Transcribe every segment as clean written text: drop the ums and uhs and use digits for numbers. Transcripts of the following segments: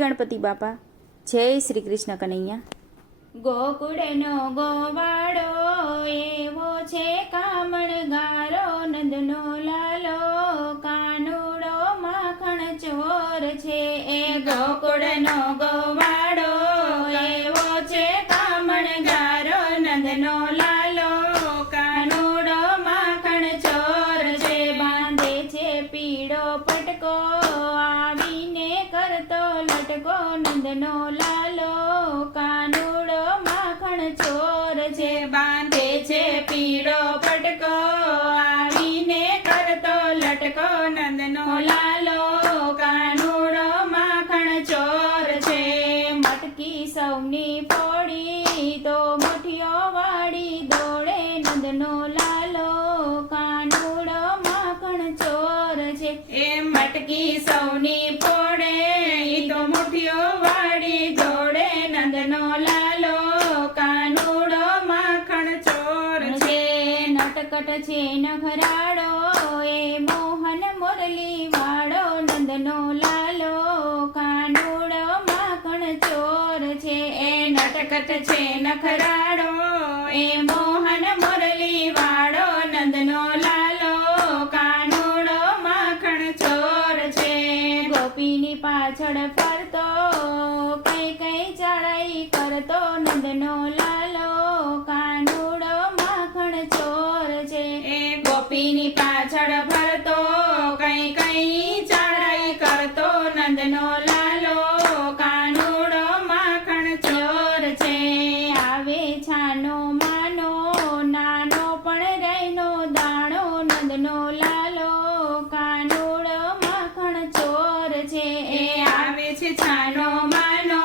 ગણપતિ બાપા. જય શ્રી કૃષ્ણ કનૈયા. ગોકુળનો ગોવાળો એવો છે કામણગારો, નંદનો લાલો કાનુડો માખણ ચોર છે. એ ગોકુળનો ગોવાળો એવો છે કામણગારો, નંદનો લાલો કાનુડો માખણ ચોર છે. બાંધે છે પીળો પટકો આવીને કરતો લટકો, નંદનો લાલો કાનુડો માખણ ચોર છે. બાંધે છે પીળો પટકો આવીને કરતો લટકો, નંદનો લાલો કાનુડો માખણ ચોર છે. મટકી સૌની ફોડી તો મુઠીઓ વાળી દોડે, નંદનો લાલો કાનુડો માખણ ચોર છે. એ મટકી સૌની ફોડે તો મુઠીઓ વાળી દોડે, નંદનો લાલો કાનુડો માખણ ચોર છે. નટકટ છે નખરાડો એ મોહન મુરલી વાળો, નંદનો લાલો કાનુડો માખણ ચોર છે. એ નટકટ છે નખરાડો એ મોહન મુરલી વાળો, નંદનો લાલો કાનુડો માખણ ચોર છે. ગોપીની પાછળ ફરતો કઈ કઈ ચડાઈ કરતો, નંદનો લાલો કાનુડો માખણ ચોર છે. એ ગોપીની પાછળ ફરતો કઈ કઈ ચડાઈ કરતો, નંદનો લાલો કાનુડો માખણ ચોર છે. આવે છાનો માનો નાનો પણ રહીનો દાણો, નંદનો લાલો કાનુડો માખણ ચોર છે. એ આવે છે છાનો માનો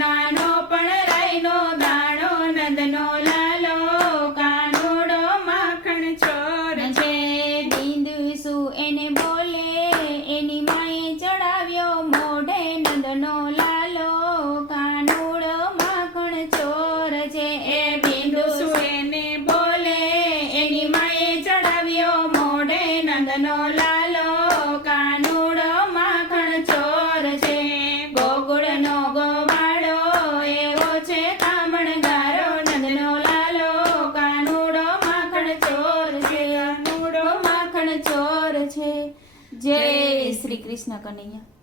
નાનો પણ રહીનો દાણો, નંદનો લાલો કાનુડો માખણ ચોર છે. બિંદુ એને બોલે એની માએ ચડાવ્યો મોઢે, નંદનો લાલો કાનુડો માખણ ચોર છે. એ બિંદુ એને બોલે એની માએ ચડાવ્યો મોઢે, નંદનો લાલો કાનુડો માખણ ચોર છે. ગોકુળનો ગોવાળો એવો છે કામણગારો, નંદનો લાલો કાનુડો માખણ ચોર છે. કાનુડો માખણ ચોર છે. જય શ્રી કૃષ્ણ કનૈયા.